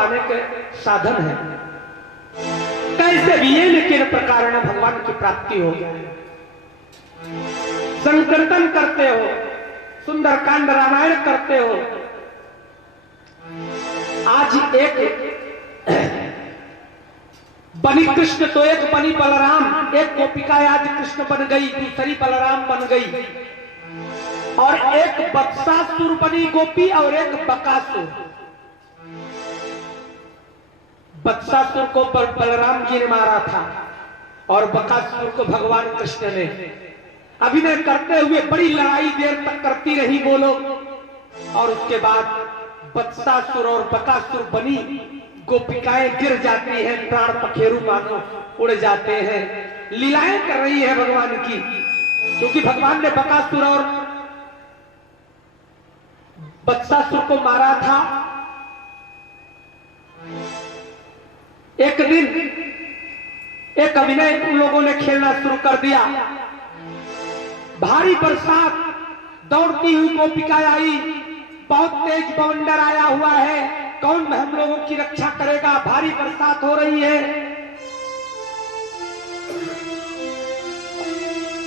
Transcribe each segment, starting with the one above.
पाने के साधन है। कैसे भी ये लेकिन प्रकार भगवान की प्राप्ति हो जाए। संकीर्तन करते हो, सुंदरकांड रामायण करते हो। आज एक बनी कृष्ण तो एक बनी बलराम, एक गोपिका आज कृष्ण बन गई, दूसरी बलराम बन गई, और एक बत्सासुर बनी गोपी और एक बकासुर। बत्सासुर को बलराम जी ने मारा था और बकासुर को भगवान कृष्ण ने। अभिनय करते हुए बड़ी लड़ाई देर तक करती रही वो लोग, और उसके बाद बत्सासुर और बकासुर बनी गोपिकाएं गिर जाती हैं, प्राण पखेरु मानो उड़ जाते हैं। लीलाएं कर रही है भगवान की, क्योंकि भगवान ने बकासुर और बत्सासुर को मारा था। एक दिन एक अभिनय उन लोगों ने खेलना शुरू कर दिया। भारी बरसात, दौड़ती हुई गोपिकाएं आई, बहुत तेज बवंडर आया हुआ है, कौन हम लोगों की रक्षा करेगा, भारी बरसात हो रही है।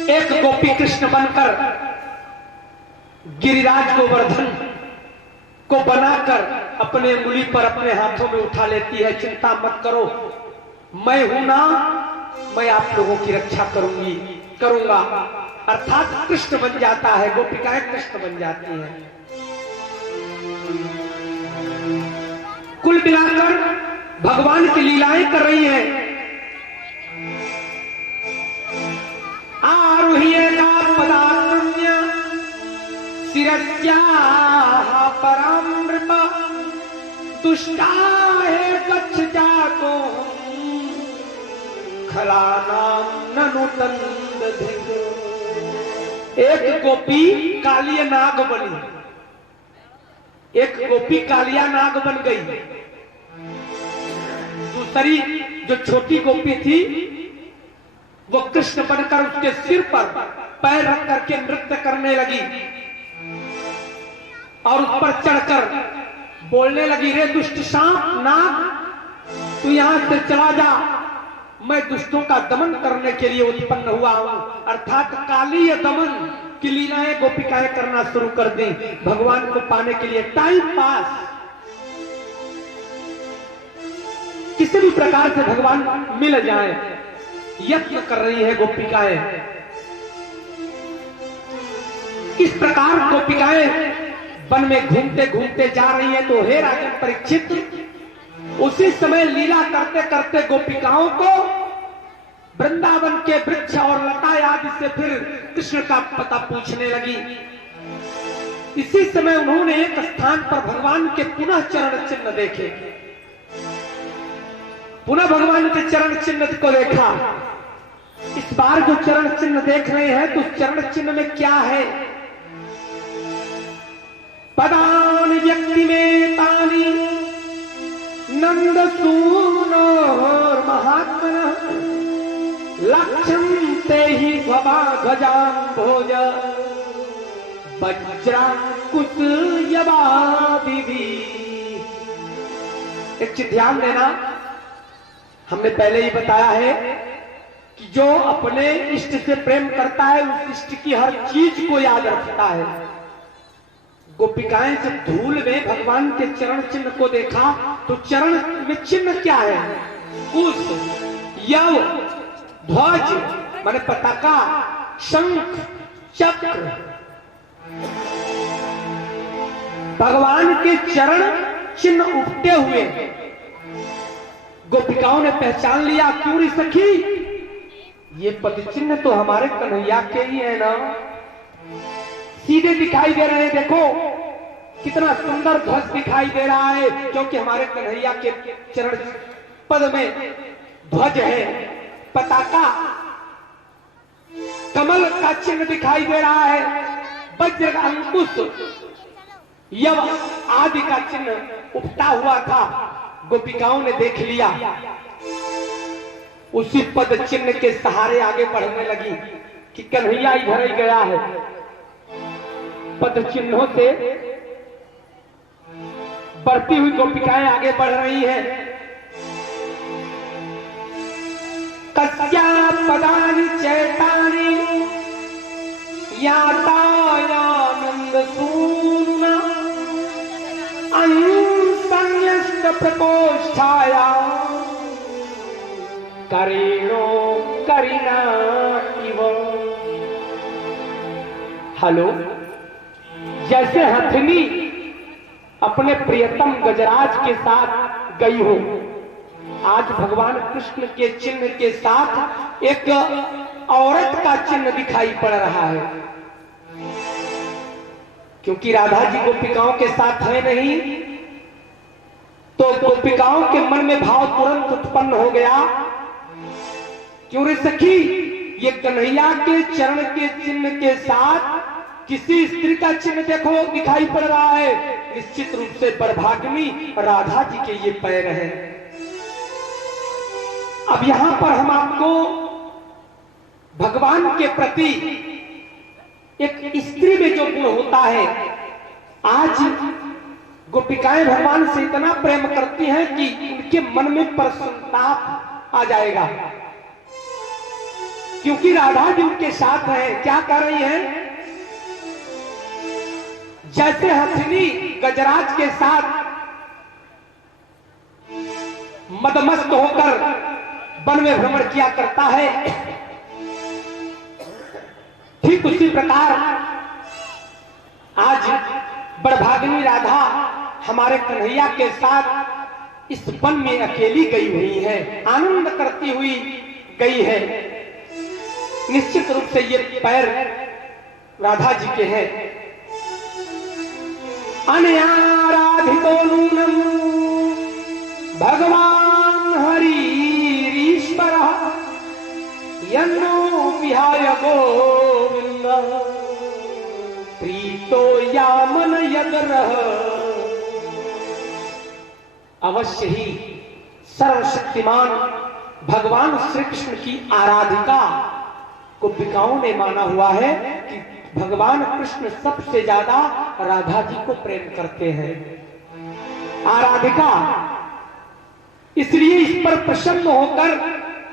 एक गोपी कृष्ण बनकर गिरिराज गोवर्धन को बनाकर अपने उंगली पर अपने हाथों में उठा लेती है। चिंता मत करो, मैं हूं ना, मैं आप लोगों की रक्षा करूंगा। अर्थात कृष्ण बन जाता है, गोपिकाएं कृष्ण बन जाती हैं। कुल मिलाकर भगवान की लीलाएं कर रही हैं। आरुह्येका पदाक्रम्य शिरस्याः परामृता दुष्टाहे गच्छ जातो खलानां ननु तन्दधिको। एक गोपी कालिया नाग बनी, एक गोपी कालिया नाग बन गई। दूसरी जो छोटी गोपी थी वो कृष्ण बनकर उसके सिर पर पैर रख करके नृत्य करने लगी और उस पर चढ़कर बोलने लगी, रे दुष्ट सांप नाग, तू यहां से चला जा, मैं दुष्टों का दमन करने के लिए उत्पन्न हुआ हूं। अर्थात कालीय दमन की लीलाएं गोपिकाएं करना शुरू कर दी भगवान को पाने के लिए। टाइम पास, किसी भी प्रकार से भगवान मिल जाए, यत्न कर रही है गोपिकाएं। इस प्रकार गोपिकाएं वन में घूमते घूमते जा रही है। तो हे राजन परीक्षित, उसी समय लीला करते करते गोपिकाओं को वृंदावन के वृक्ष और लता आदि से फिर कृष्ण का पता पूछने लगी। इसी समय उन्होंने एक स्थान पर भगवान के पुनः चरण चिन्ह देखे। पुनः भगवान के चरण चिन्ह को देखा। इस बार जो चरण चिन्ह देख रहे हैं तो चरण चिन्ह में क्या है? पदानि व्यक्ति में तानी नंद सूनोर महात्मन लक्ष्यम ते ही ध्वजां भोज वज्रांकुश यवादिवी। एक चीज ध्यान देना, हमने पहले ही बताया है कि जो अपने इष्ट से प्रेम करता है उस इष्ट की हर चीज को याद रखता है। गोपिकाएं जब धूल में भगवान के चरण चिन्ह को देखा तो चरण में चिन्ह क्या है? कुश, यव, ध्वज माने पताका, शंख, चक्र। भगवान के चरण चिन्ह उठते हुए गोपिकाओं ने पहचान लिया। क्यों रे सखी, ये पद चिन्ह तो हमारे कन्हैया के ही है ना, सीधे दिखाई दे रहे हैं। देखो कितना सुंदर ध्वज दिखाई दे रहा है, क्योंकि हमारे कन्हैया के चरण पद में ध्वज है, पताका, कमल का चिन्ह दिखाई दे रहा है, वज्र का अंकुश, यव आदि का चिन्ह उठता हुआ था। गोपिकाओं ने देख लिया, उसी पद चिन्ह के सहारे आगे बढ़ने लगी कि कन्हैया इधर ही गया है। पद चिन्हों से बढ़ती हुई गोपिकाएं आगे बढ़ रही हैं। कस्या पदानि चैतानि यातायानंद सूनुना संन्यस्त प्रकोष्ठाया करीणो करीना इव। हेलो, जैसे हथनी अपने प्रियतम गजराज के साथ गई हो, आज भगवान कृष्ण के चिन्ह के साथ एक औरत का चिन्ह दिखाई पड़ रहा है, क्योंकि राधा जी गोपिकाओं के साथ है नहीं, तो गोपिकाओं के मन में भाव तुरंत उत्पन्न हो गया, क्यों रे सखी, ये कन्हैया के चरण के चिन्ह के साथ किसी स्त्री का चिन्ह देखो दिखाई पड़ रहा है, निश्चित रूप से बड़भाग्नी राधा जी के ये पैर हैं। अब यहां पर हम आपको भगवान के प्रति एक स्त्री में जो गुण होता है, आज गोपिकाएं भगवान से इतना प्रेम करती हैं कि उनके मन में प्रसन्नता आ जाएगा, क्योंकि राधा जी उनके साथ हैं। क्या कर रही हैं? जैसे हथनी गजराज के साथ मदमस्त होकर वन में भ्रमण किया करता है, ठीक उसी प्रकार आज बड़भागिनी राधा हमारे कन्हैया के साथ इस वन में अकेली गई हुई है, आनंद करती हुई गई है। निश्चित रूप से ये पैर राधा जी के हैं। अनयाराधितो नूनम भगवान हरिरीश्वरः यन्नो विहाय गोविंद प्रीतो यामन यदरः। अवश्य ही सर्वशक्तिमान भगवान श्री कृष्ण की आराधिका गोपिकाओं ने माना हुआ है कि भगवान कृष्ण सबसे ज्यादा राधा जी को प्रेम करते हैं। आराधिका इसलिए इस पर प्रसन्न होकर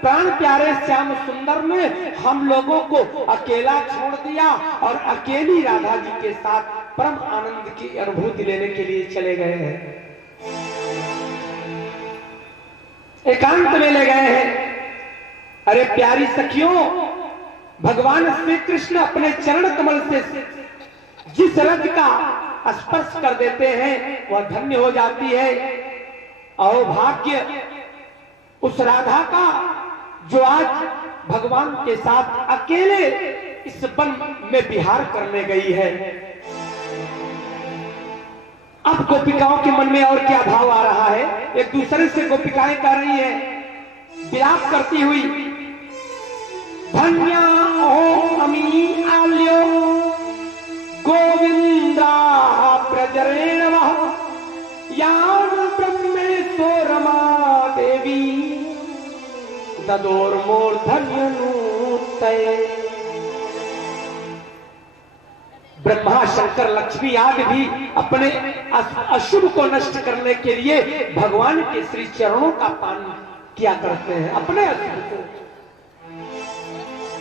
प्राण प्यारे श्याम सुंदर ने हम लोगों को अकेला छोड़ दिया और अकेली राधा जी के साथ परम आनंद की अनुभूति लेने के लिए चले गए हैं, एकांत में ले गए हैं। अरे प्यारी सखियों, भगवान श्री कृष्ण अपने चरण कमल से जिस रज का स्पर्श कर देते हैं वह धन्य हो जाती है। और भाग्य उस राधा का जो आज भगवान के साथ अकेले इस वन में विहार करने गई है। अब गोपिकाओं के मन में और क्या भाव आ रहा है? एक दूसरे से गोपिकाएं कर रही है, विलाप करती हुई, धन्या ओ अमी आल्यो गोविंदा प्रजरेण वह यान ब्रह्मेश्वरमा देवी ददोर्मूर्धन्यनूतये। ब्रह्मा शंकर लक्ष्मी आदि भी अपने अशुभ को नष्ट करने के लिए भगवान के श्री चरणों का पान किया करते हैं। अपने अशुभ को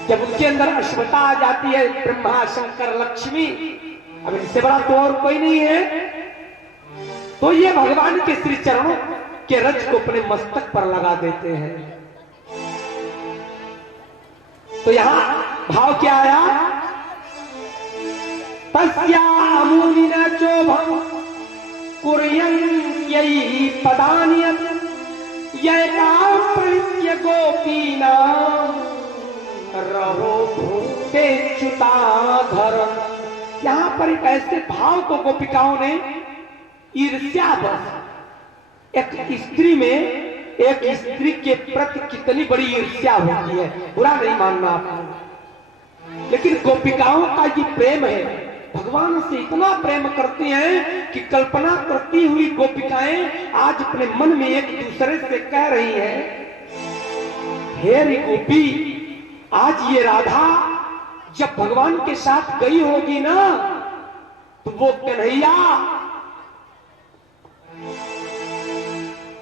जब उनके अंदर अशुभता आ जाती है, ब्रह्मा शंकर लक्ष्मी, अब इनसे बड़ा तो और कोई नहीं है, तो ये भगवान के श्री चरणों के रज को अपने मस्तक पर लगा देते हैं। तो यहां भाव क्या आया? तस्या अमूलिना चोभम कुर्यन्यै पदान्यत् यैतां प्रलिप्य गोपीना रहो भूते च्युताधरन्। यहां पर एक ऐसे भाव को गोपिकाओं ने ईर्ष्या बस, एक स्त्री में एक स्त्री के प्रति कितनी बड़ी ईर्ष्या होती है, बुरा नहीं मानना आपको, लेकिन गोपिकाओं का ये प्रेम है, भगवान से इतना प्रेम करती हैं कि कल्पना करती हुई गोपिकाएं आज अपने मन में एक दूसरे से कह रही हैं, हे रे गोपी, आज ये राधा जब भगवान के साथ गई होगी ना, तो वो कन्हैया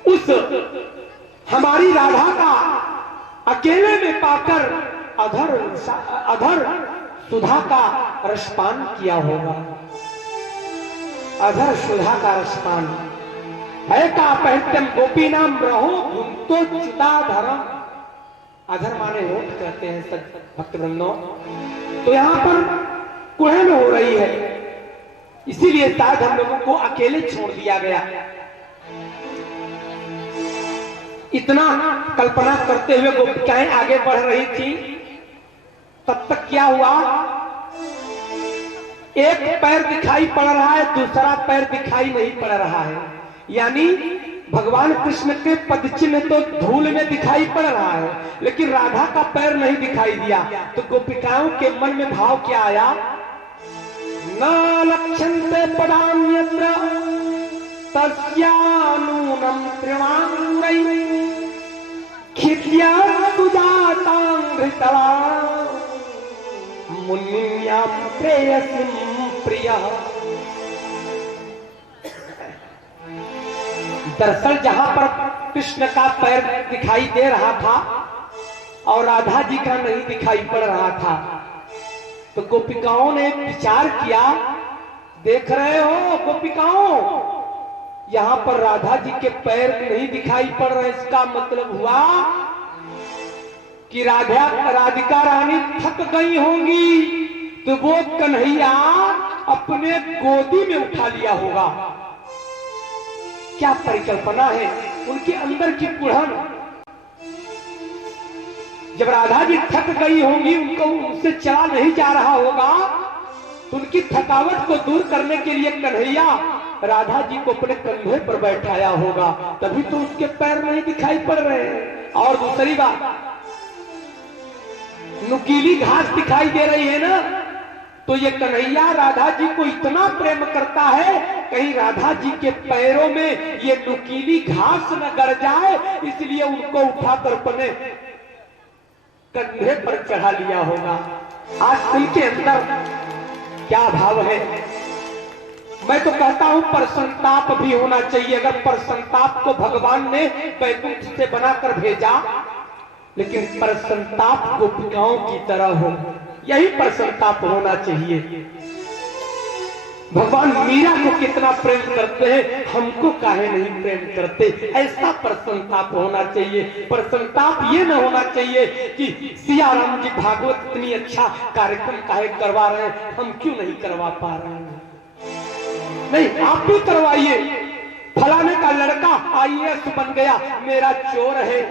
उस हमारी राधा का अकेले में पाकर अधर सुधा का रसपान किया होगा। अधर सुधा का रसपान है का पहतम गोपी नाम रहो भुंतो च्युता धर्म। अधर माने होठ कहते हैं सब भक्तवृंदों। तो यहां पर कुहन हो रही है, इसीलिए शायद हम लोगों को अकेले छोड़ दिया गया। इतना कल्पना करते हुए गोपिकाएं आगे बढ़ रही थी, तब तक क्या हुआ, एक पैर दिखाई पड़ रहा है, दूसरा पैर दिखाई नहीं पड़ रहा है। यानी भगवान कृष्ण के पद चिन्ह तो धूल में दिखाई पड़ रहा है, लेकिन राधा का पैर नहीं दिखाई दिया। तो गोपिकाओं के मन में भाव क्या आया, न लक्ष्यन्ते पदान्यत्र तस्यानूनं त्रिवाङ्गै खिद्या सुजातांघ्रितला मुनिया प्रेयसीं प्रियः। दरअसल जहां पर कृष्ण का पैर दिखाई दे रहा था और राधा जी का नहीं दिखाई पड़ रहा था, तो गोपिकाओं ने विचार किया, देख रहे हो गोपिकाओं, यहां पर राधा जी के पैर नहीं दिखाई पड़ रहे, इसका मतलब हुआ कि राधिका रानी थक गई होंगी, तो वो कन्हैया अपने गोदी में उठा लिया होगा। क्या परिकल्पना है उनके अंदर की कुढ़न। जब राधा जी थक गई होंगी, उनको उनसे चला नहीं जा रहा होगा, तो उनकी थकावट को दूर करने के लिए कन्हैया राधा जी को अपने कंधे पर बैठाया होगा, तभी तो उसके पैर नहीं दिखाई पड़ रहे हैं। और दूसरी बात, नुकीली घास दिखाई दे रही है ना, तो ये कन्हैया राधा जी को इतना प्रेम करता है, कहीं राधा जी के पैरों में ये नुकीली घास न गड़ जाए, इसलिए उनको उठाकर अपने कंधे पर चढ़ा लिया होगा। आज उनके अंदर क्या भाव है। मैं तो कहता हूं परसंताप भी होना चाहिए। अगर परसंताप को भगवान ने वैकुंठ से बनाकर भेजा, लेकिन परसंताप गोपिकाओं की तरह हो, यही परसंताप होना चाहिए। भगवान मीरा को कितना प्रेम करते हैं, हमको काहे नहीं प्रेम करते, ऐसा परसंताप होना चाहिए। परसंताप ये न होना चाहिए कि सिया राम जी भागवत इतनी अच्छा कार्यक्रम काहे करवा रहे हैं, हम क्यों नहीं करवा पा रहे हैं। नहीं, आप भी करवाइए। फलाने का लड़का IAS बन गया, मेरा चोर है,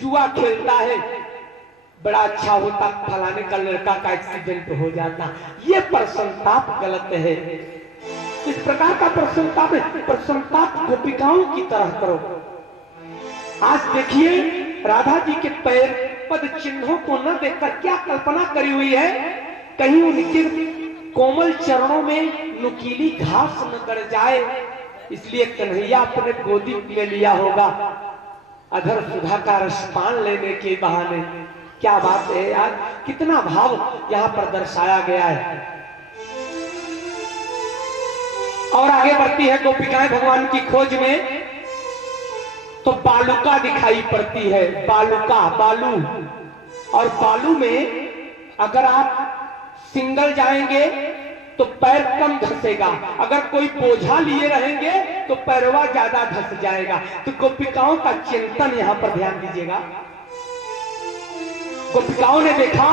जुआ खेलता है, बड़ा अच्छा होता, फलाने का लड़का का एक्सीडेंट हो जाता, ये प्रसन्नताप गलत है। इस प्रकार का प्रसन्नताप गोपिकाओं की तरह करो। आज देखिए राधा जी के पैर पद चिन्हों को न देखकर क्या कल्पना करी हुई है, कहीं उनके कोमल चरणों में नुकीली घास न गड़ जाए, इसलिए कन्हैया अपने गोदी में लिया होगा अधर सुधा का रसपान लेने के बहाने। क्या बात है यार, कितना भाव यहां पर दर्शाया गया है। और आगे बढ़ती है गोपिकाएं भगवान की खोज में, तो बालुका दिखाई पड़ती है, बालुका, बालू। और बालू में अगर आप सिंगल जाएंगे तो पैर कम धसेगा, अगर कोई बोझा लिए रहेंगे तो पैरवा ज्यादा धस जाएगा। तो गोपिकाओं का चिंतन यहां पर ध्यान दीजिएगा। गोपिकाओं ने देखा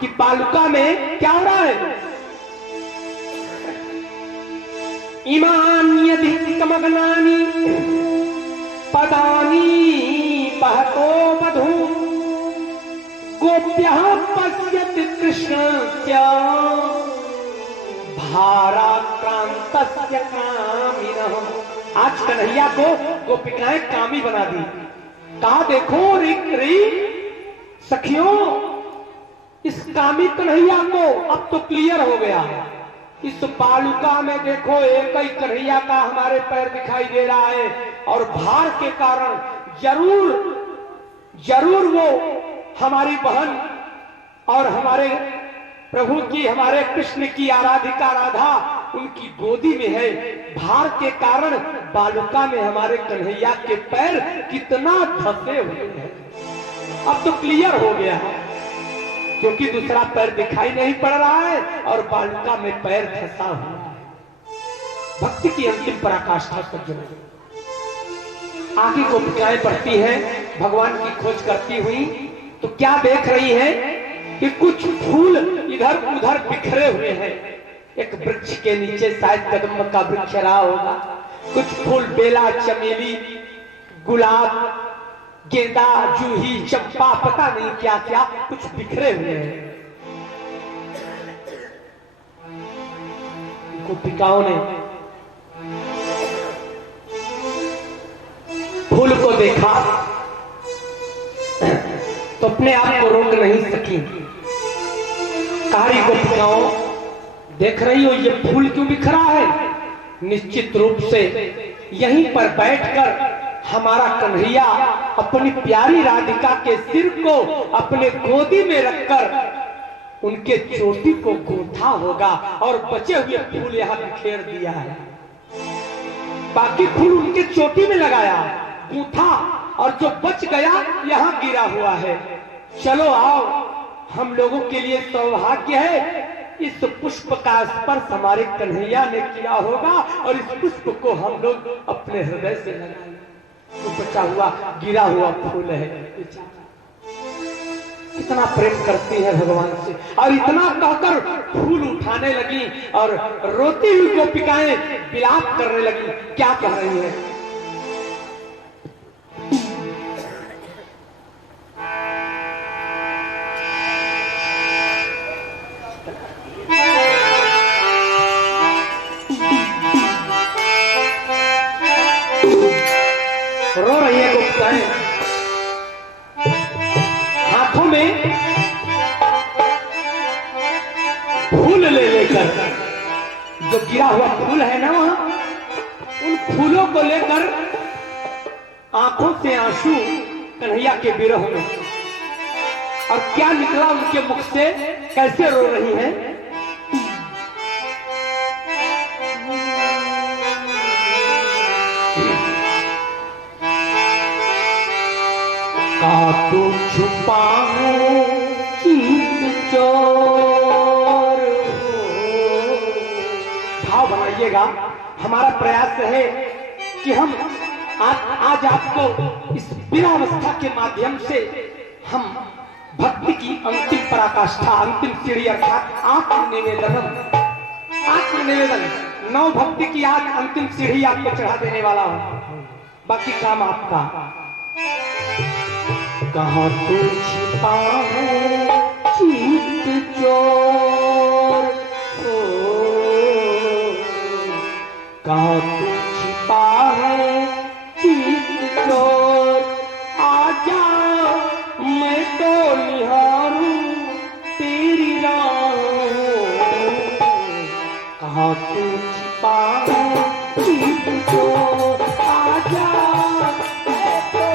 कि बालुका में क्या हो रहा है, इमान्यधिकमग्नानि पदानि बहतो मधु गोप्यः पश्यति कृष्णस्य भाराक्रांतस्य कामिनः। आज कन्हैया को गोपिकाएं कामी बना दी। कहा देखो री सखियों, इस कामी कन्हैया को अब तो क्लियर हो गया। इस बालुका में देखो एक ही कन्हैया का हमारे पैर दिखाई दे रहा है, और भार के कारण जरूर वो हमारी बहन और हमारे प्रभु की, हमारे कृष्ण की आराधिका राधा उनकी गोदी में है। भार के कारण बालुका में हमारे कन्हैया के पैर कितना धंसे हुए हैं। अब तो क्लियर हो गया है, क्योंकि दूसरा पैर दिखाई नहीं पड़ रहा है और बालुका में पैर धंसा हुआ है। भक्ति की अंतिम पराकाष्ठा सज्जन। आगे गोपिकाएं बढ़ती हैं भगवान की खोज करती हुई, तो क्या देख रही हैं कि कुछ फूल इधर उधर बिखरे हुए हैं। एक वृक्ष के नीचे शायद कदम्ब का वृक्ष रहा होगा, कुछ फूल बेला, चमेली, गुलाब, गेंदा, जूही, चंपा, पता नहीं क्या क्या कुछ बिखरे हुए हैं। गोपिकाओं ने फूल को देखा तो अपने आप को रोक नहीं सकी। कारी गोपिकाओं, देख रही हो ये फूल क्यों बिखरा है? निश्चित रूप से यहीं पर बैठकर हमारा कन्हैया अपनी प्यारी राधिका के सिर को अपने गोदी में रखकर उनके चोटी को गूंथा होगा और बचे हुए फूल यहाँ बिखेर दिया है। बाकी फूल उनके चोटी में लगाया, गूंथा, और जो बच गया यहाँ गिरा हुआ है। चलो आओ, हम लोगों के लिए सौभाग्य है, इस पुष्प का स्पर्श हमारे कन्हैया ने किया होगा और इस पुष्प को हम लोग अपने हृदय से लगाएंगे। तो बचा हुआ गिरा हुआ फूल है। कितना प्रेम करती है भगवान से, और इतना कहकर फूल उठाने लगी और रोती हुई गोपिकाएं विलाप करने लगी। क्या कह रही है? रो रही है गोपिकाएं, हाथों में फूल ले लेकर, जो गिरा हुआ फूल है ना वहां, उन फूलों को लेकर आंखों से आंसू कन्हैया के विरह में। और क्या निकला उनके मुख से, कैसे रो रही हैं? तू छुपा है चीत चोर। भाव बनाइएगा। हमारा प्रयास है कि हम आज आपको इस वीरावस्था के माध्यम से हम भक्ति की अंतिम पराकाष्ठा, अंतिम सीढ़ी अर्थात आत्मनिवेदन, नव भक्ति की आज अंतिम सीढ़ी आपको चढ़ा देने वाला हूं। बाकी काम आपका। कहाँ तू छिपा है चीत चोर, ओ कहाँ तू छिपा है चीत चोर, आजा मैं तो निहारूं तेरी राह। कहाँ तू छिपा है चीत चोर, आजा मैं तो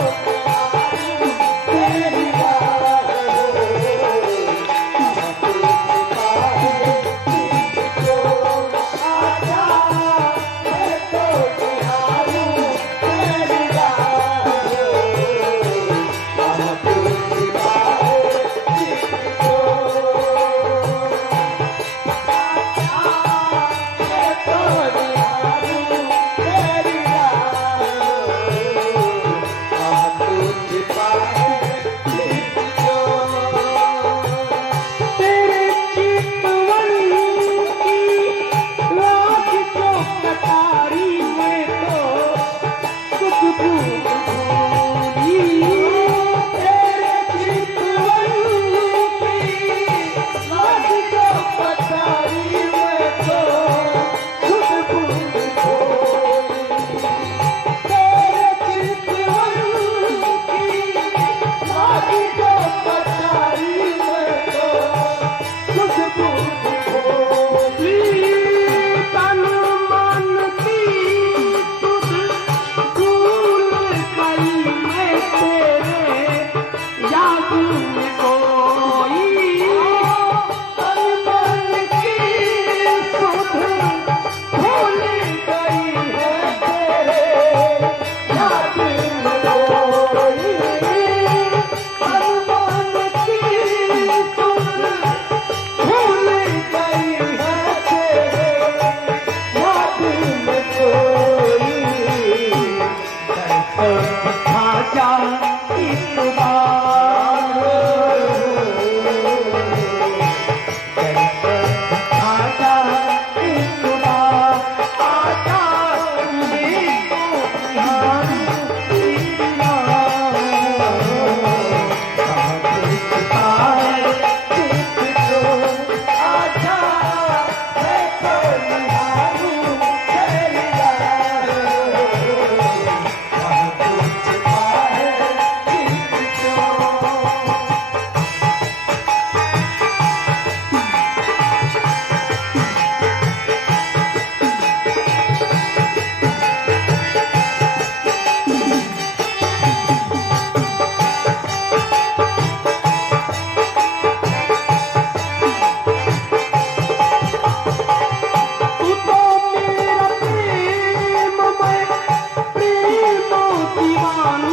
खाजा इकबाल खाजा इकबाल आजा तुझको निहारूं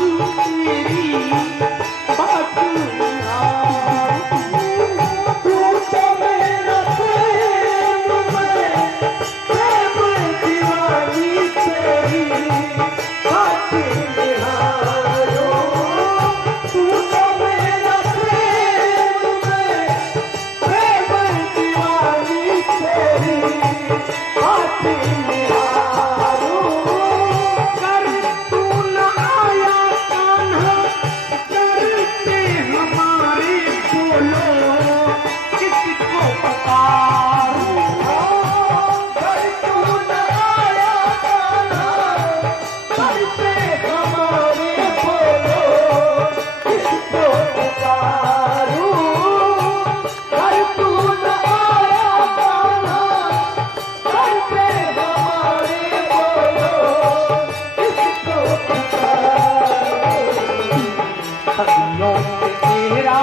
तेरा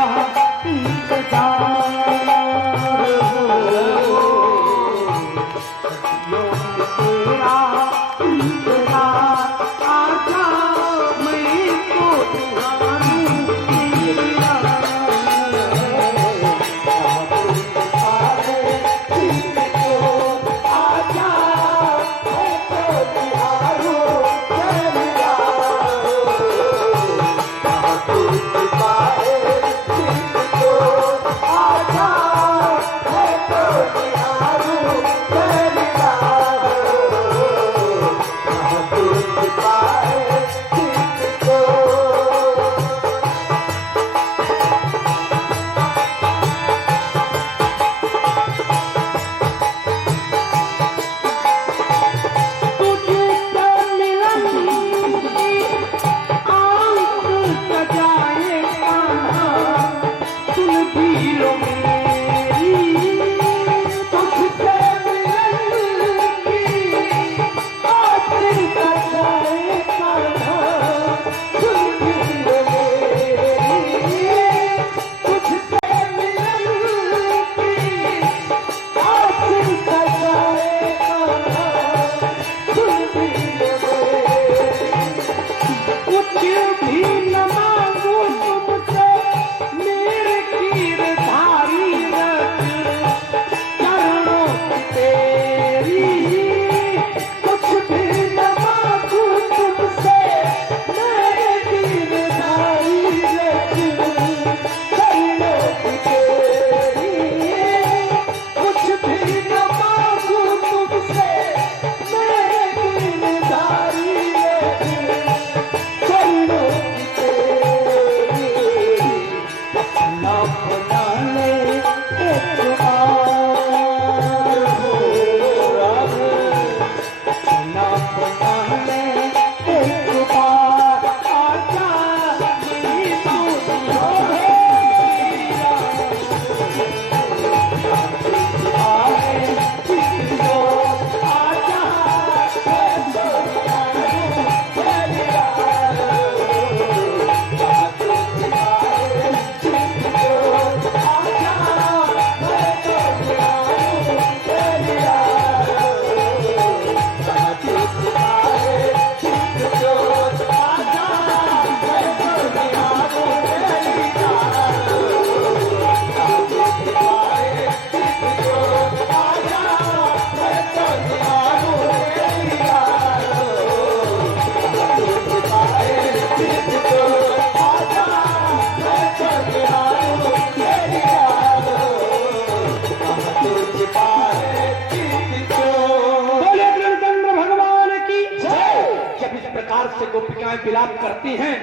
गोपिकाएं विलाप करती हैं,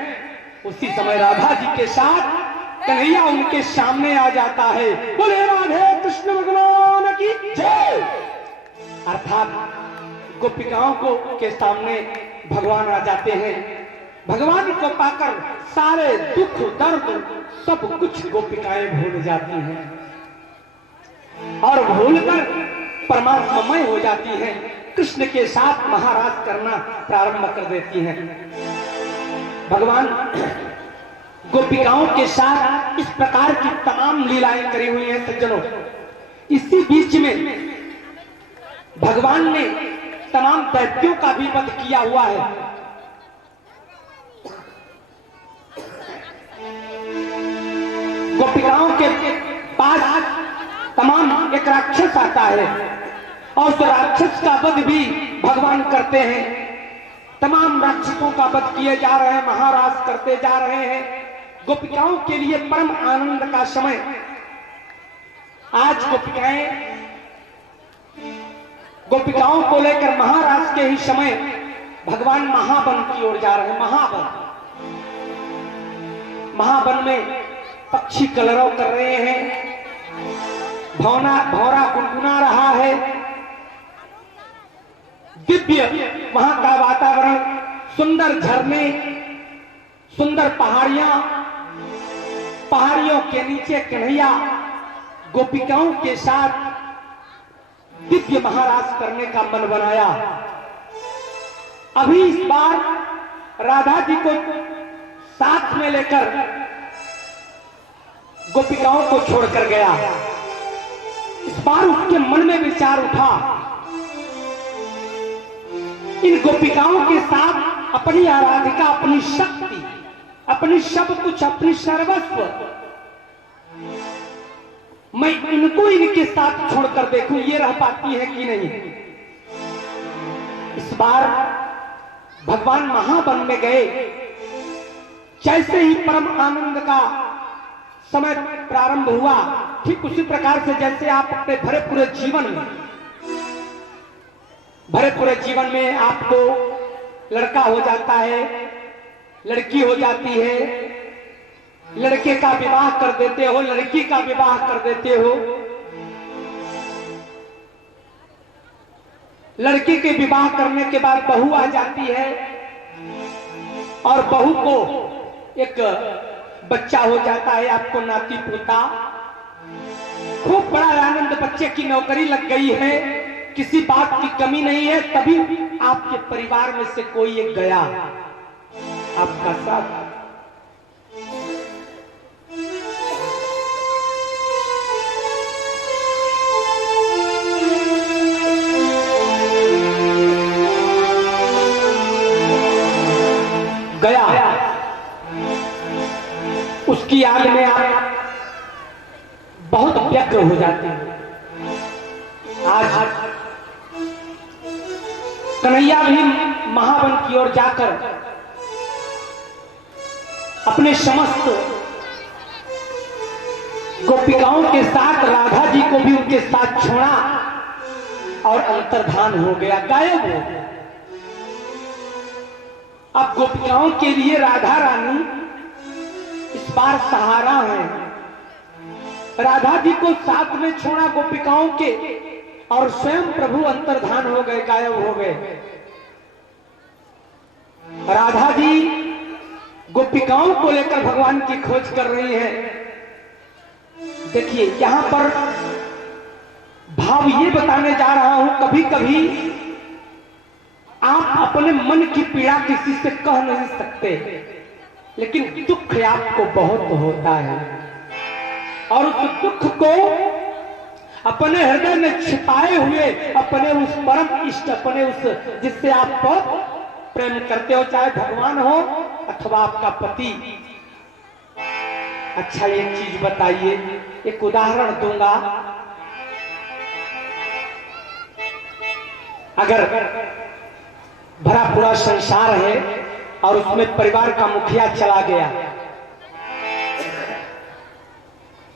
उसी समय राधा जी के साथ कन्हैया उनके सामने आ जाता है। बोले राधे कृष्ण भगवान की जय। अर्थात गोपिकाओं को के सामने भगवान आ जाते हैं। भगवान को पाकर सारे दुख दर्द सब कुछ गोपिकाएं भूल जाती हैं और भूलकर परमात्मामय हो जाती हैं। कृष्ण के साथ महाराज करना प्रारंभ कर देती हैं। भगवान गोपिकाओं के साथ इस प्रकार की तमाम लीलाएं करी हुई हैं सज्जनों। इसी बीच में भगवान ने तमाम दैत्यों का भी वध किया हुआ है। गोपिकाओं के पास तमाम एक राक्षस आता है और उस राक्षस का वध भी भगवान करते हैं। तमाम राक्षसों का वध किए जा रहे हैं, महाराज करते जा रहे हैं। गोपिकाओं के लिए परम आनंद का समय। आज गोपिकाओं को लेकर महाराज के ही समय भगवान महावन की ओर जा रहे हैं। महावन में पक्षी कलरव कर रहे हैं, भौरा गुनगुना रहा है। दिव्य वहां का वातावरण, सुंदर झरने, सुंदर पहाड़ियों के नीचे कन्हैया गोपिकाओं के साथ दिव्य महाराज करने का मन बनाया। अभी इस बार राधा जी को साथ में लेकर गोपिकाओं को छोड़कर गया। इस बार उसके मन में विचार उठा, इन गोपिकाओं के साथ अपनी आराधिका, अपनी शक्ति, अपनी सब कुछ, अपनी सर्वस्व मैं इनको इनके साथ छोड़कर देखूं ये रह पाती है कि नहीं। इस बार भगवान महावन में गए। जैसे ही परम आनंद का समय प्रारंभ हुआ, ठीक उसी प्रकार से जैसे आप अपने भरे पूरे जीवन में आपको लड़का हो जाता है, लड़की हो जाती है, लड़के का विवाह कर देते हो, लड़की का विवाह कर देते हो। लड़की के विवाह करने के बाद बहू आ जाती है और बहू को एक बच्चा हो जाता है, आपको नाती पोता। खूब बड़ा आनंद, बच्चे की नौकरी लग गई है, किसी बात की कमी नहीं है। तभी आपके परिवार में से कोई एक गया आपका साथ। गया, उसकी याद में आप बहुत व्यग्र हो जाते हैं। आज कन्हैया भी महावन की ओर जाकर अपने समस्त गोपिकाओं के साथ राधा जी को भी उनके साथ छोड़ा और अंतर्धान हो गया, गायब हो गया। अब गोपिकाओं के लिए राधा रानी इस बार सहारा है। राधा जी को साथ में छोड़ा गोपिकाओं के और स्वयं प्रभु अंतर्धान हो गए, गायब हो गए। राधा जी गोपिकाओं को लेकर भगवान की खोज कर रही हैं। देखिए यहां पर भाव ये बताने जा रहा हूं, कभी कभी आप अपने मन की पीड़ा किसी से कह नहीं सकते, लेकिन दुख आपको बहुत होता है और उस दुख को अपने हृदय में छिपाए हुए अपने उस परम इष्ट, अपने उस जिससे आप बहुत प्रेम करते हो, चाहे भगवान हो अथवा आपका पति। अच्छा ये चीज बताइए, एक उदाहरण दूंगा। अगर भरा पूरा संसार है और उसमें परिवार का मुखिया चला गया,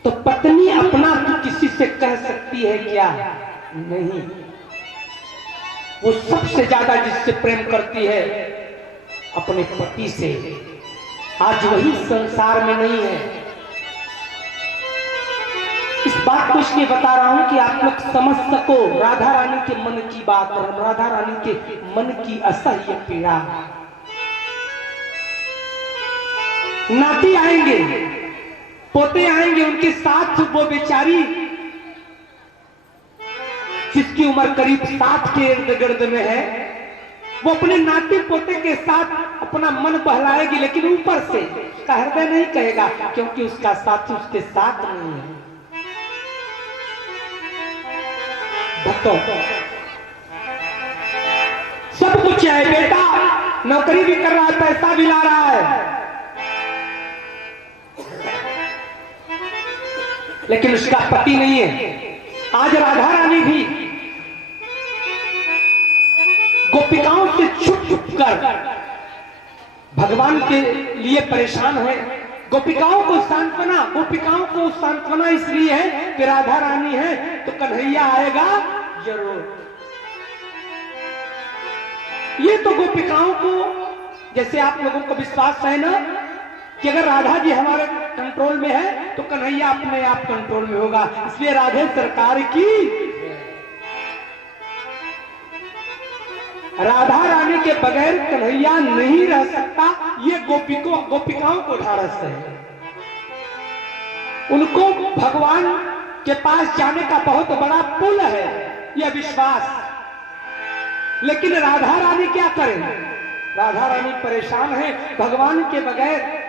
तो पत्नी अपना तो किसी से कह सकती है क्या? नहीं। वो सबसे ज्यादा जिससे प्रेम करती है अपने पति से। आज वही संसार में नहीं है। इस बात को इसलिए बता रहा हूं कि आप लोग समझ सको राधा रानी के मन की बात और राधा रानी के मन की असह्य पीड़ा। नाती आएंगे, पोते आएंगे, उनके साथ वो बेचारी जिसकी उम्र करीब 7 के इर्द गिर्द में है, वो अपने नाती पोते के साथ अपना मन बहलाएगी, लेकिन ऊपर से उसका हृदय नहीं कहेगा, क्योंकि उसका साथी उसके साथ नहीं है। भक्तों, सब कुछ है, बेटा नौकरी भी कर रहा है, पैसा भी ला रहा है, लेकिन उसका पति नहीं है। आज राधा रानी भी गोपिकाओं से छुप छुप कर भगवान के लिए परेशान है। गोपिकाओं को सांत्वना इसलिए है कि राधा रानी है तो कन्हैया आएगा जरूर। ये तो गोपिकाओं को, जैसे आप लोगों को विश्वास है ना कि अगर राधा जी हमारे कंट्रोल में है तो कन्हैया अपने आप कंट्रोल में होगा, इसलिए राधे सरकार की। राधा रानी के बगैर कन्हैया नहीं रह सकता, ये गोपिकाओं को ढाढ़स है। उनको भगवान के पास जाने का बहुत बड़ा पुल है, यह विश्वास। लेकिन राधा रानी क्या करें? राधा रानी परेशान है भगवान के बगैर।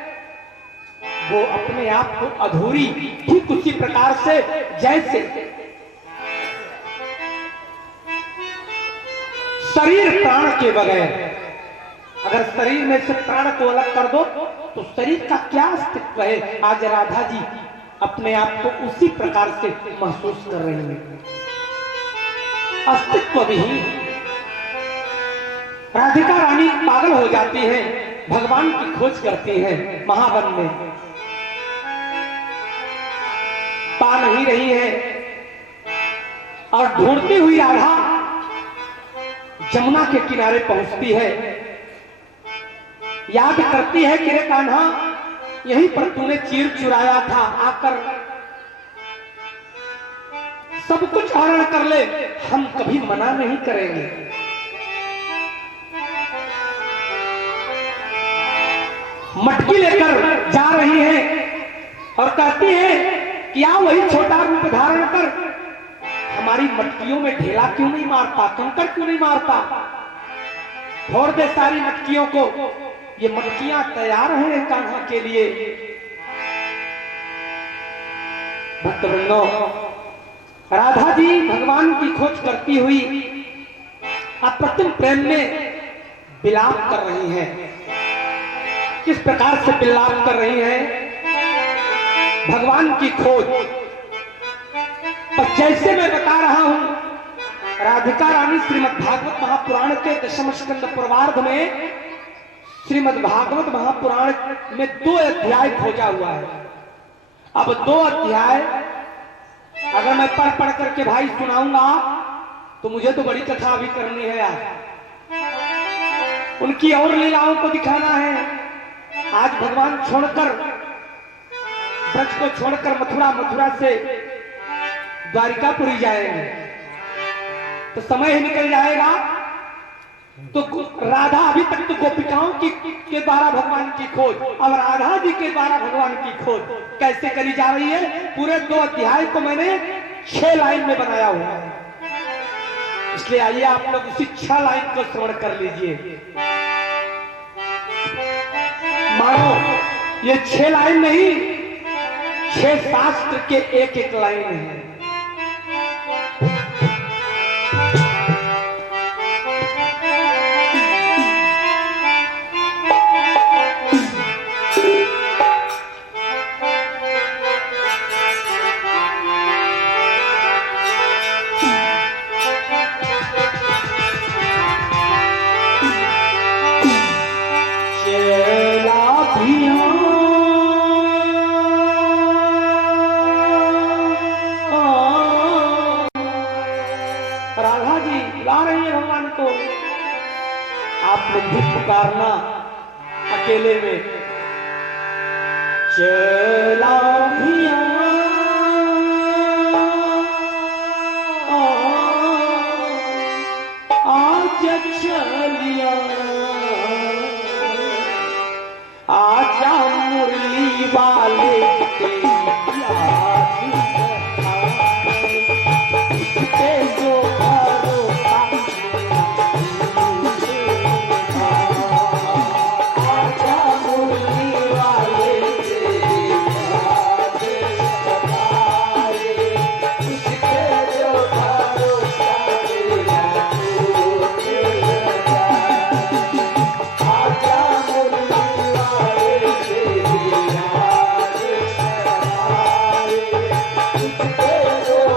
वो अपने आप को अधूरी, ठीक उसी प्रकार से जैसे शरीर प्राण के बगैर, अगर शरीर में से प्राण को अलग कर दो तो शरीर का क्या अस्तित्व है? आज राधा जी अपने आप को उसी प्रकार से महसूस कर रही हैं, अस्तित्व विहीन। राधिका रानी पागल हो जाती है, भगवान की खोज करती है महावन में, पा नहीं रही है, और ढूंढती हुई राधा जमुना के किनारे पहुंचती है। याद करती है कि रे कान्हा, यहीं पर तूने चीर चुराया था, आकर सब कुछ हरण कर ले, हम कभी मना नहीं करेंगे। मटकी लेकर जा रही है और कहती है कि या वही छोटा रूप धारण कर हमारी मटकियों में ढेला क्यों नहीं मारता, कंकर क्यों नहीं मारता, फोड़ दे सारी मटकियों को, ये मटकियां तैयार हैं कान्हा के लिए। भक्तवृंदो, राधा जी भगवान की खोज करती हुई अप्रतिम प्रेम में विलाप कर रही हैं। किस प्रकार से विलाप कर रही हैं? भगवान की खोज। पर जैसे मैं बता रहा हूं, राधिका रानी श्रीमद् भागवत महापुराण के 10वें स्कंद पूर्वार्ध में, श्रीमद् भागवत महापुराण में 2 अध्याय खोजा हुआ है। अब 2 अध्याय अगर मैं पढ़ करके भाई सुनाऊंगा तो मुझे तो बड़ी कथा अभी करनी है यार, उनकी और लीलाओं को दिखाना है। आज भगवान छोड़कर, ब्रज को छोड़कर मथुरा से द्वारिकापुरी जाएंगे तो समय ही निकल जाएगा। तो राधा अभी तक तो गोपिकाओं के द्वारा भगवान की खोज, अब राधा जी के द्वारा भगवान की खोज कैसे करी जा रही है, पूरे 2 अध्याय को मैंने 6 लाइन में बनाया हुआ है। इसलिए आइए आप लोग उसी 6 लाइन को श्रवण कर लीजिए। मानो ये 6 लाइन नहीं, 6 शास्त्र के एक लाइन है। अकेले में चला भिया आज चलिया आजा मुरली वाले तेरी याद ते जो भरोसा आजा मुरली वाले तेरी याद सताए ते जो भरोसा आजा मुरली वाले तेरी याद सताए ते जो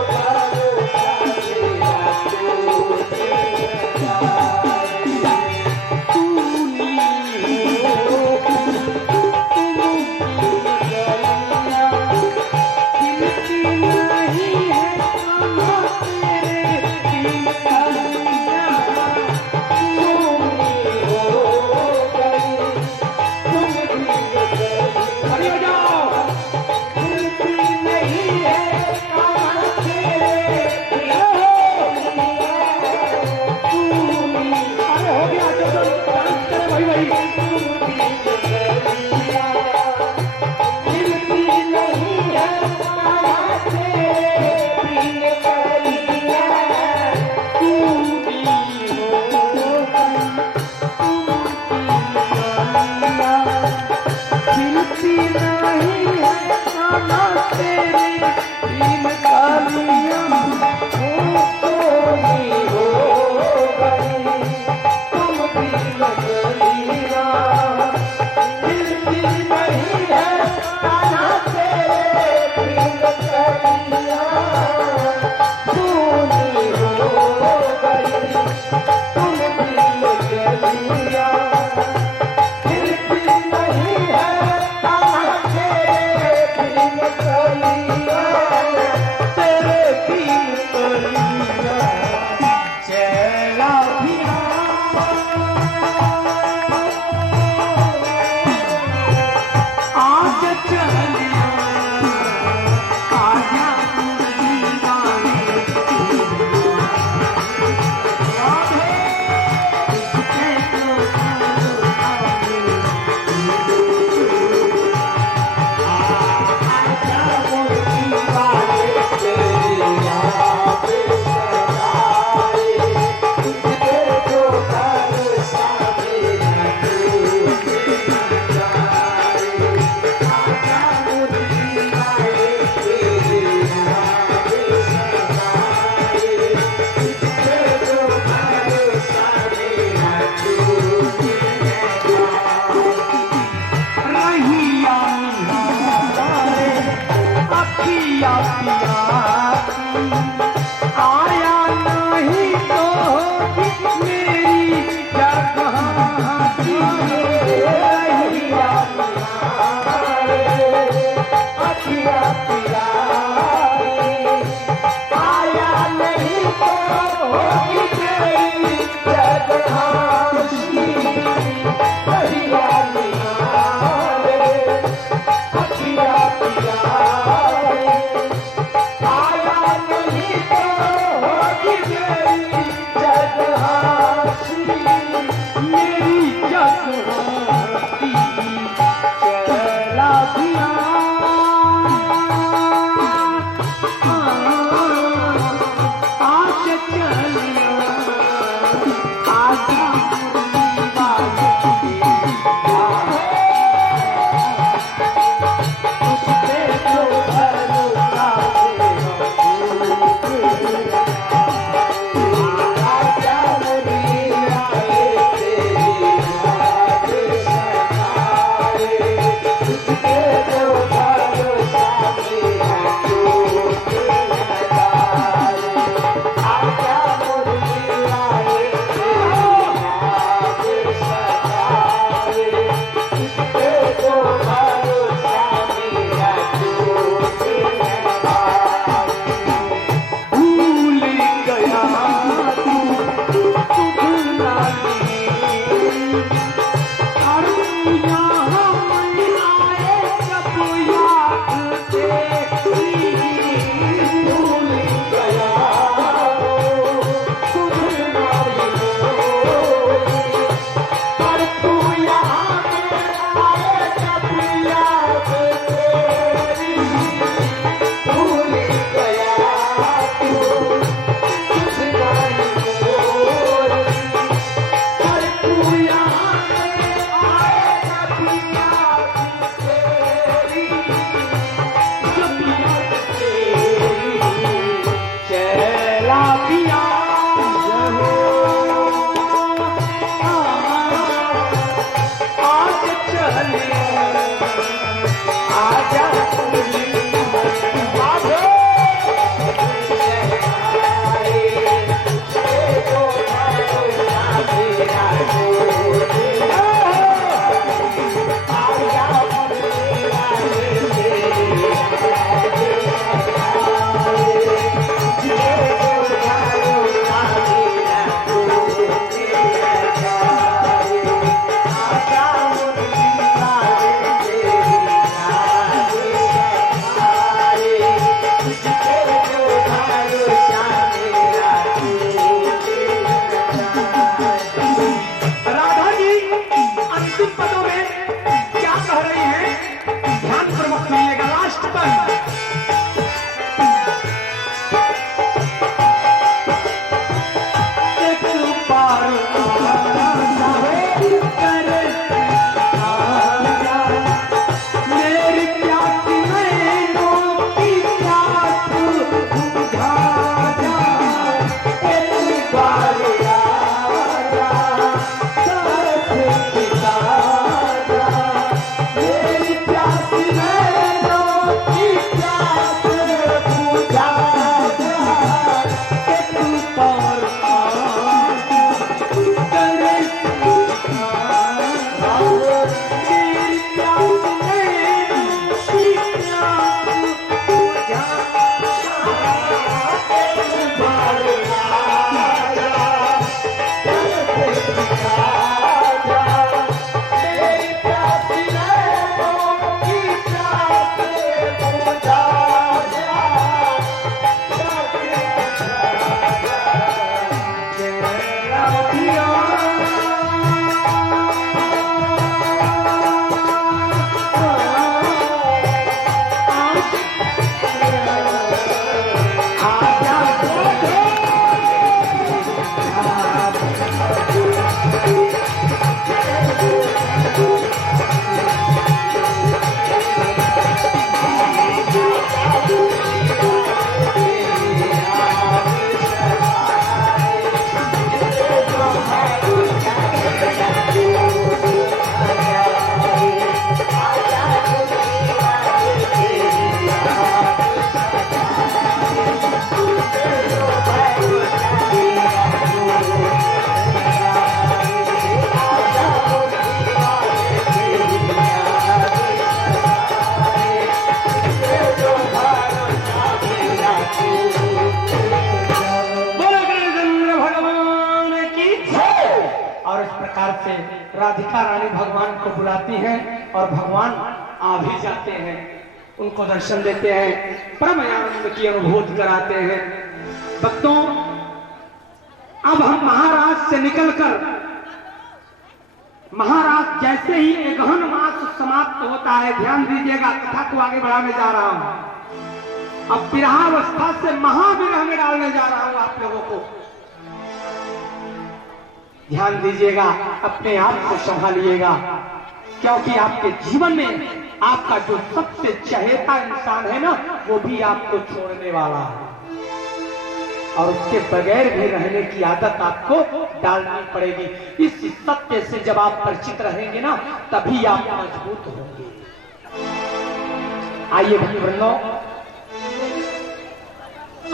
आया नहीं तो राधिका रानी भगवान को बुलाती हैं और भगवान आ भी जाते हैं, उनको दर्शन देते हैं, परम आनंद की अनुभूति कराते हैं। भक्तों, अब हम महाराज से निकलकर, महाराज जैसे ही अगहन मास समाप्त होता है, ध्यान दीजिएगा, कथा को आगे बढ़ाने जा रहा हूं। अब विरहावस्था से महाविरह में डालने जा रहा हूं आप लोगों को। ध्यान दीजिएगा, अपने आप को संभालिएगा, क्योंकि आपके जीवन में आपका जो सबसे चहेता इंसान है ना, वो भी आपको छोड़ने वाला है और उसके बगैर भी रहने की आदत आपको डालनी पड़ेगी। इस सत्य से जब आप परिचित रहेंगे ना, तभी आप मजबूत होंगे। आइए भक्तवृंदों,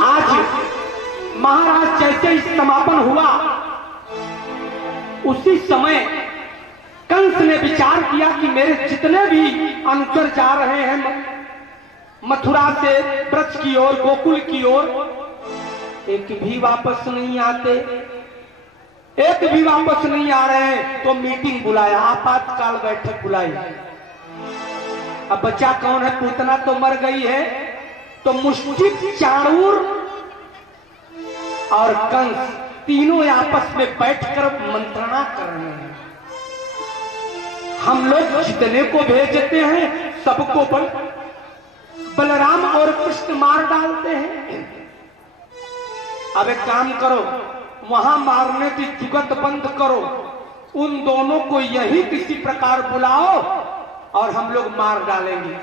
आज महाराज जैसे ही समापन हुआ, उसी समय कंस ने विचार किया कि मेरे जितने भी अनुचर जा रहे हैं मथुरा से ब्रज की ओर, गोकुल की ओर, एक भी वापस नहीं आते, एक भी वापस नहीं आ रहे हैं। तो मीटिंग बुलाया, आपातकाल बैठक बुलाई। अब बच्चा कौन है? पूतना तो मर गई है, तो मुष्टिक, चाणूर और कंस तीनों आपस में बैठकर मंत्रणा कर रहे हैं। हम लोग जितने को भेजते हैं सबको बलराम और कृष्ण मार डालते हैं। अब एक काम करो, वहां मारने की जुगत बंद करो, उन दोनों को यही किसी प्रकार बुलाओ और हम लोग मार डालेंगे।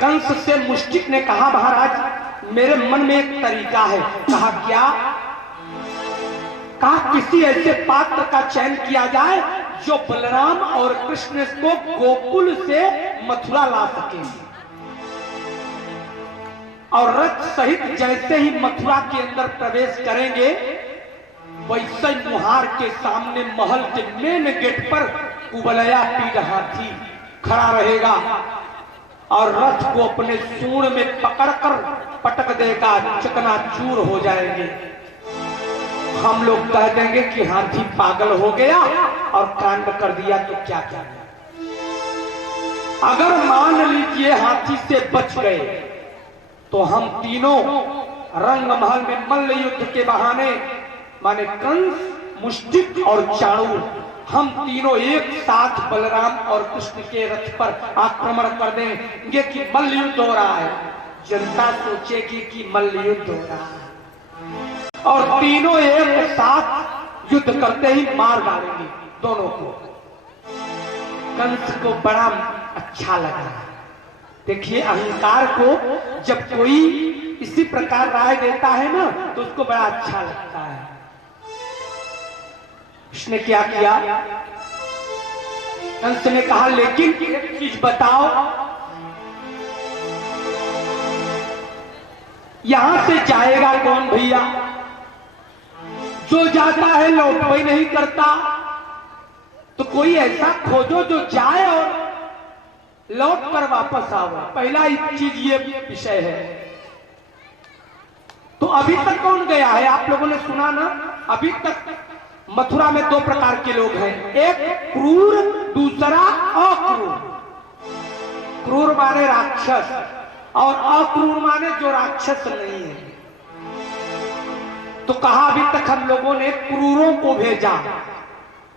कंस से मुष्टिक ने कहा, महाराज मेरे मन में एक तरीका है। कहा क्या? कहा किसी ऐसे पात्र का चयन किया जाए जो बलराम और कृष्ण को गोकुल से मथुरा ला सके। और रथ सहित जैसे ही मथुरा के अंदर प्रवेश करेंगे, वैसे मुहार के सामने महल के मेन गेट पर कुबलया पीढ़ हाथी खड़ा रहेगा और रथ को अपने सूंड में पकड़कर पटक देगा, चकनाचूर हो जाएंगे। हम लोग कह देंगे कि हाथी पागल हो गया और कांड कर दिया तो क्या क्या। अगर मान लीजिए हाथी से बच गए तो हम तीनों रंग महल में मल्ल युद्ध के बहाने, माने कंस, मुष्टिक और चाणूर, हम तीनों एक साथ बलराम और कृष्ण के रथ पर आक्रमण कर देंगे कि मल्ल युद्ध हो रहा है। जनता सोचेगी कि मल्ल युद्ध हो रहा है और तीनों एक साथ युद्ध करते ही मार डालेंगे दोनों को। कंस को बड़ा अच्छा लगा। देखिए, अहंकार को जब कोई इसी प्रकार राय देता है ना तो उसको बड़ा अच्छा लगता है। उसने क्या किया, कंस ने कहा लेकिन एक चीज बताओ, यहां से जाएगा कौन भैया? जो जाता है लौटवाई नहीं करता, तो कोई ऐसा खोजो जो जाए और लौट कर वापस आओ। पहला चीज ये विषय है। तो अभी तक कौन गया है? आप लोगों ने सुना ना, अभी तक मथुरा में दो प्रकार के लोग हैं, एक क्रूर, दूसरा अक्रूर। क्रूर माने राक्षस और अक्रूर माने जो राक्षस नहीं है। तो कहा अभी तक हम लोगों ने क्रूरों को भेजा,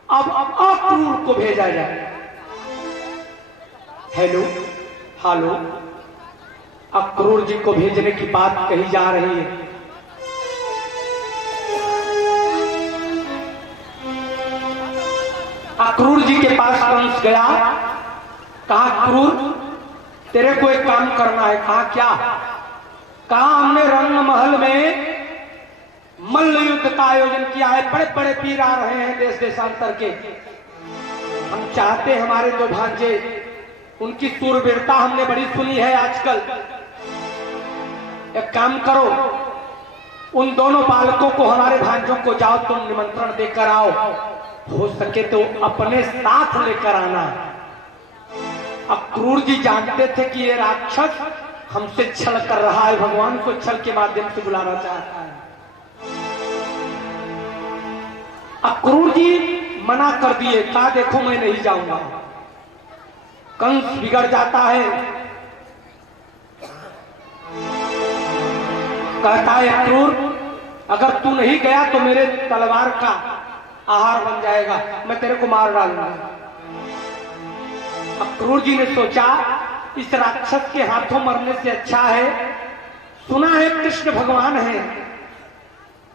अब अक्रूर को भेजा जाए। हेलो हेलो, अक्रूर जी को भेजने की बात कही जा रही है। अक्रूर जी के पास कंस गया, कहा क्रूर तेरे को एक काम करना है। कहा क्या? कहा हमने रंग महल में मल्ल युद्ध का आयोजन किया है, बड़े बड़े वीर आ रहे हैं देश देशांतर के। हम चाहते हैं हमारे जो भांजे, उनकी सूरवीरता हमने बड़ी सुनी है आजकल। एक काम करो, उन दोनों बालकों को, हमारे भांजों को जाओ तुम निमंत्रण देकर आओ, हो सके तो अपने साथ लेकर आना। अब क्रूर जी जानते थे कि ये राक्षस हमसे छल कर रहा है, भगवान को छल के माध्यम से बुलाना चाहता है। अब क्रूर जी मना कर दिए, कहा देखो मैं नहीं जाऊंगा। कंस बिगड़ जाता है, कहता है क्रूर अगर तू नहीं गया तो मेरे तलवार का आहार बन जाएगा, मैं तेरे को मार डालूंगा। अब क्रूर जी ने सोचा इस राक्षस के हाथों मरने से अच्छा है, सुना है कृष्ण भगवान है,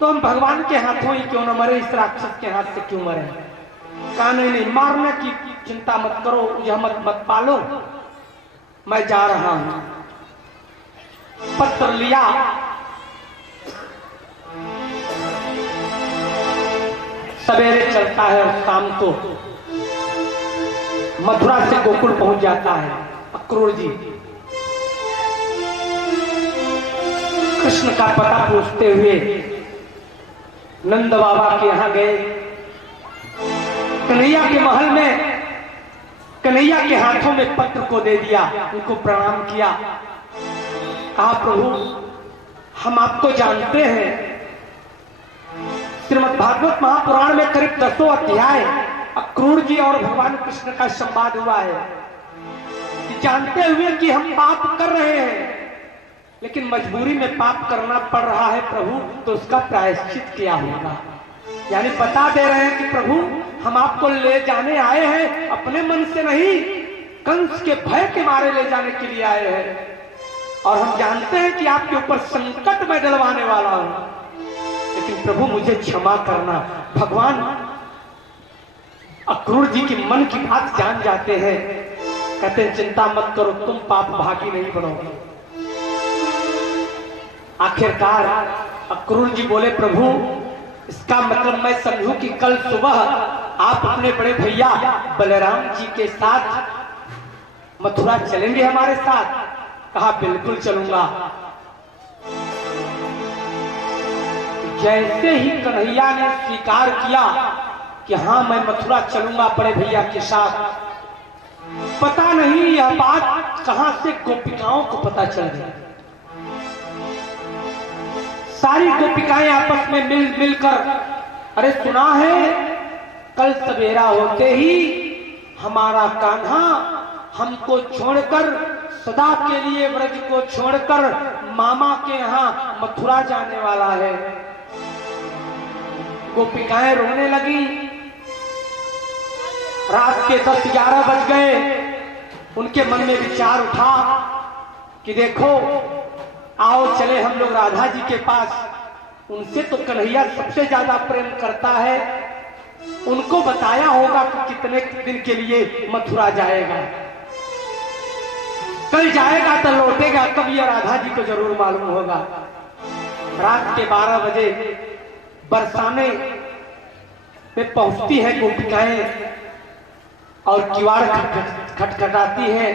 तो हम भगवान के हाथों ही क्यों न मरे, इस राक्षस के हाथ से क्यों मरे। कहा नहीं नहीं, मारने की चिंता मत करो, मुझे मत पालो, मैं जा रहा हूं। पत्र लिया, सवेरे चलता है और शाम को मथुरा से गोकुल पहुंच जाता है। अक्रूर जी कृष्ण का पता पूछते हुए नंद बाबा के यहां गए। कन्हैया के महल में कन्हैया के हाथों में पत्र को दे दिया, उनको प्रणाम किया। कहा प्रभु हम आपको जानते हैं, श्रीमद् भागवत महापुराण में करीब 10 अध्याय अक्रूर जी और भगवान कृष्ण का संवाद हुआ है कि जानते हुए कि हम पाप कर रहे हैं लेकिन मजबूरी में पाप करना पड़ रहा है प्रभु, तो उसका प्रायश्चित क्या होगा। यानी बता दे रहे हैं कि प्रभु हम आपको ले जाने आए हैं, अपने मन से नहीं, कंस के भय के मारे ले जाने के लिए आए हैं, और हम जानते हैं कि आपके ऊपर संकट में डलवाने वाला हूं, लेकिन प्रभु मुझे क्षमा करना। भगवान अक्रूर जी के मन की बात जान जाते हैं, कहते हैं चिंता मत करो, तुम पाप भागी नहीं बनोगे। आखिरकार अक्रूर जी बोले प्रभु इसका मतलब मैं समझूं कि कल सुबह आप अपने बड़े भैया बलराम जी के साथ मथुरा चलेंगे हमारे साथ? कहा बिल्कुल चलूंगा। जैसे ही कन्हैया ने स्वीकार किया कि हाँ मैं मथुरा चलूंगा बड़े भैया के साथ, पता नहीं यह बात कहां से गोपिकाओं को पता चल गई। सारी गोपिकाएं आपस में मिलकर, अरे सुना है कल सवेरा होते ही हमारा कान्हा हमको छोड़कर, सदा के लिए व्रज को छोड़कर मामा के यहाँ मथुरा जाने वाला है। गोपिकाएं रोने लगी। रात के 10-11 बज गए। उनके मन में विचार उठा कि देखो आओ चले हम लोग राधा जी के पास। उनसे तो कन्हैया सबसे ज्यादा प्रेम करता है, उनको बताया होगा कि कितने दिन के लिए मथुरा जाएगा, कल जाएगा तो लौटेगा कब, यह राधा जी को जरूर मालूम होगा। रात के 12 बजे बरसाने में पहुंचती है गोपिकाएं और किवाड़ खटखटाती है।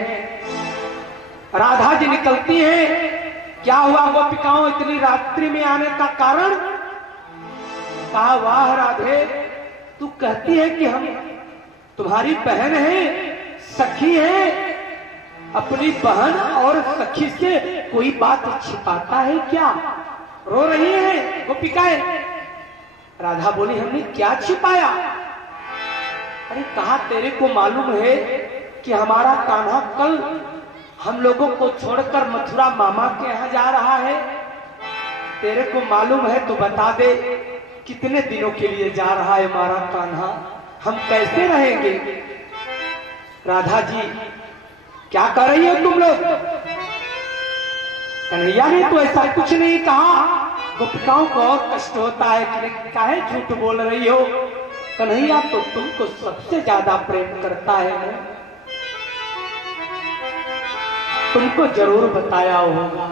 राधा जी निकलती है। क्या हुआ गोपिकाओं इतनी रात्रि में आने का कारण? कहा वाह राधे, तू कहती है कि हम तुम्हारी बहन है, सखी है, अपनी बहन और सखी से कोई बात छिपाता है क्या? रो रही है गोपिकाएं। राधा बोली हमने क्या छिपाया? अरे कहा तेरे को मालूम है कि हमारा कान्हा कल हम लोगों को छोड़कर मथुरा मामा के यहाँ जा रहा है। तेरे को मालूम है तो बता दे कितने दिनों के लिए जा रहा है हमारा कान्हा, हम कैसे रहेंगे? राधा जी क्या कर रही हो तुम लोग? कन्हैया ने तो ऐसा कुछ नहीं कहा। गोपिकाओं को और कष्ट होता है कि काहे झूठ बोल रही हो, कन्हैया तो तुमको सबसे ज्यादा प्रेम करता है ना? तुमको जरूर बताया होगा।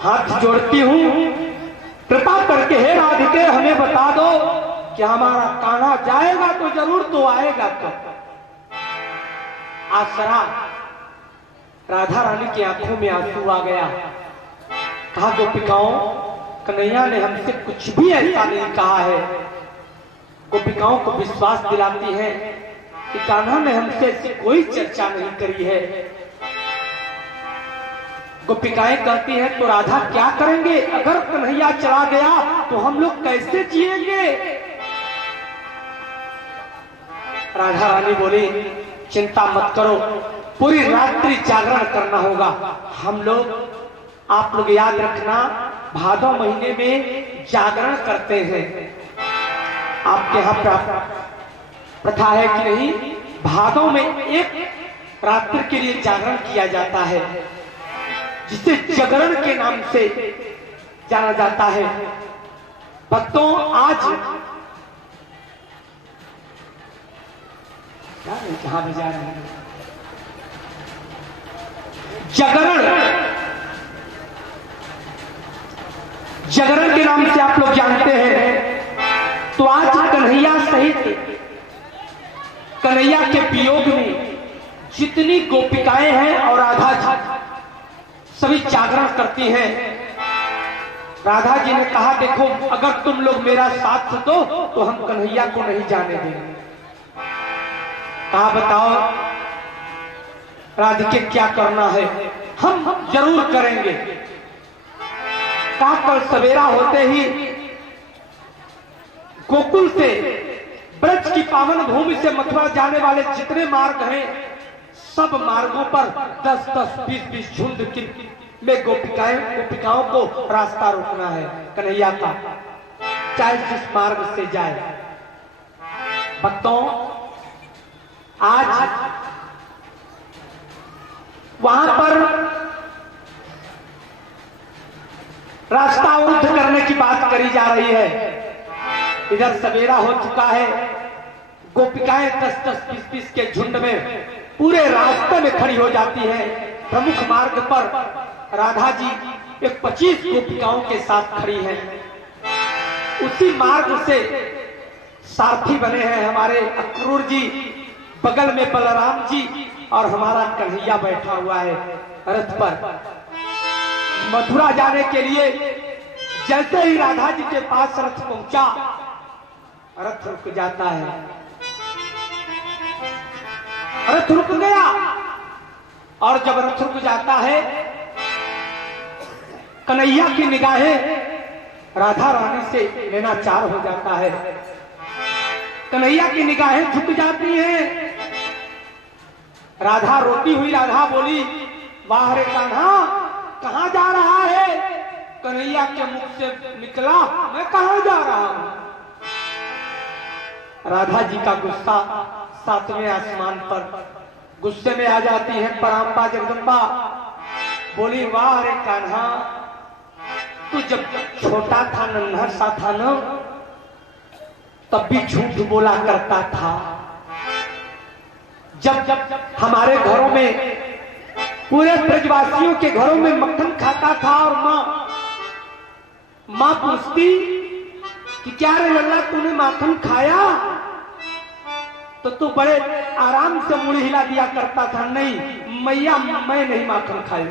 हाथ जोड़ती हूं, कृपा करके हे राधिके हमें बता दो कि हमारा कान्हा जाएगा तो जरूर, तो आएगा कब? आसरा राधा रानी की आंखों में आंसू आ गया। कहा गोपिकाओं कन्हैया ने हमसे कुछ भी ऐसा नहीं कहा है। गोपिकाओं को विश्वास दिलाती है कि कान्हा ने हमसे ऐसी कोई चर्चा नहीं करी है। गोपिकाएं कहती हैं तो राधा क्या करेंगे? अगर कन्हैया चला गया तो हम लोग कैसे जिएंगे? राधा रानी बोली चिंता मत करो, पूरी रात्रि जागरण करना होगा हम लोग। आप लोग याद रखना भादौ महीने में जागरण करते हैं। आपके यहाँ प्रथा है कि नहीं? भादौ में एक रात्रि के लिए जागरण किया जाता है जिसे जागरण के नाम से जाना जाता है। भक्तों आज कहां बजा रहे हैं? जागरण के नाम से आप लोग जानते हैं। तो आज कन्हैया सहित कन्हैया के वियोग में जितनी गोपिकाएं हैं और राधा जी सभी जागरण करती हैं। राधा जी ने कहा देखो अगर तुम लोग मेरा साथ दो तो हम कन्हैया को नहीं जाने देंगे। कहा बताओ राधिके क्या करना है? हम जरूर करेंगे। कहा कल सवेरा होते ही गोकुल से ब्रज की पावन भूमि से मथुरा जाने वाले जितने मार्ग हैं सब मार्गों पर 10-10, 20-20 झुंड में गोपिकाओं को रास्ता रोकना है कन्हैया का, चाहे जिस मार्ग से जाए। भक्तों आज वहां पर रास्ता अवरुद्ध करने की बात करी जा रही है। इधर सवेरा हो चुका है। गोपिकाएं 10-10, 20-20 के झुंड में पूरे रास्ते में खड़ी हो जाती हैं। प्रमुख मार्ग पर राधा जी एक 25 गोपिकाओं के साथ खड़ी हैं। उसी मार्ग से सारथी बने हैं हमारे अक्रूर जी, बगल में बलराम जी और हमारा कन्हैया बैठा हुआ है रथ पर। मथुरा जाने के लिए जैसे ही राधा जी के पास रथ पहुंचा, रथ रुक जाता है। रथ रुक गया और जब रथ रुक जाता है, कन्हैया की निगाहें राधा रानी से लेनाचार हो जाता है। कन्हैया की निगाहें झुक जाती हैं। राधा रोती हुई राधा बोली, वाह रे कान्हा, कहां जा रहा है? कन्हैया के मुख से निकला, मैं कहां जा रहा हूं? राधा जी का गुस्सा सातवें आसमान पर, गुस्से में आ जाती है परांबा जगदम्बा। बोली, वाह रे कान्हा, तू जब छोटा था, नन्हा सा था ना, तब भी झूठ बोला करता था। जब जब हमारे घरों में, पूरे ब्रजवासियों के घरों में मक्खन खाता था और माँ पूछती कि क्या रे लल्ला, तूने माखन खाया? तो तू बड़े आराम से मुड़ी हिला दिया करता था, नहीं मैया, मैं नहीं माखन खाई,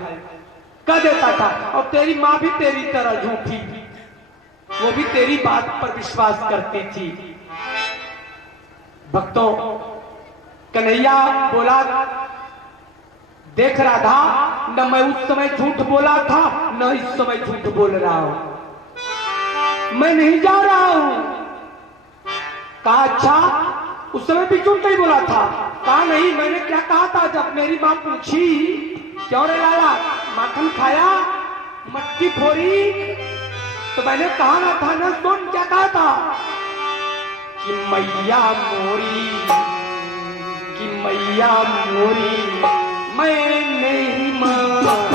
कह देता था। और तेरी माँ भी तेरी तरह झूठी, वो भी तेरी बात पर विश्वास करती थी। भक्तों, कन्हैया बोला, देख राधा, न मैं उस समय झूठ बोला था, न इस समय झूठ बोल रहा हूं। मैं नहीं जा रहा हूं। कहा, अच्छा, उस समय भी झूठ नहीं बोला था? कहा, नहीं, मैंने क्या कहा था? जब मेरी मां पूछी, क्यों रे लाला, माखन खाया, मटकी फोड़ी, तो मैंने कहा ना था ना, सुन क्या कहा था कि मैया मोरी, कि मैया मोरी, मैं नहीं मान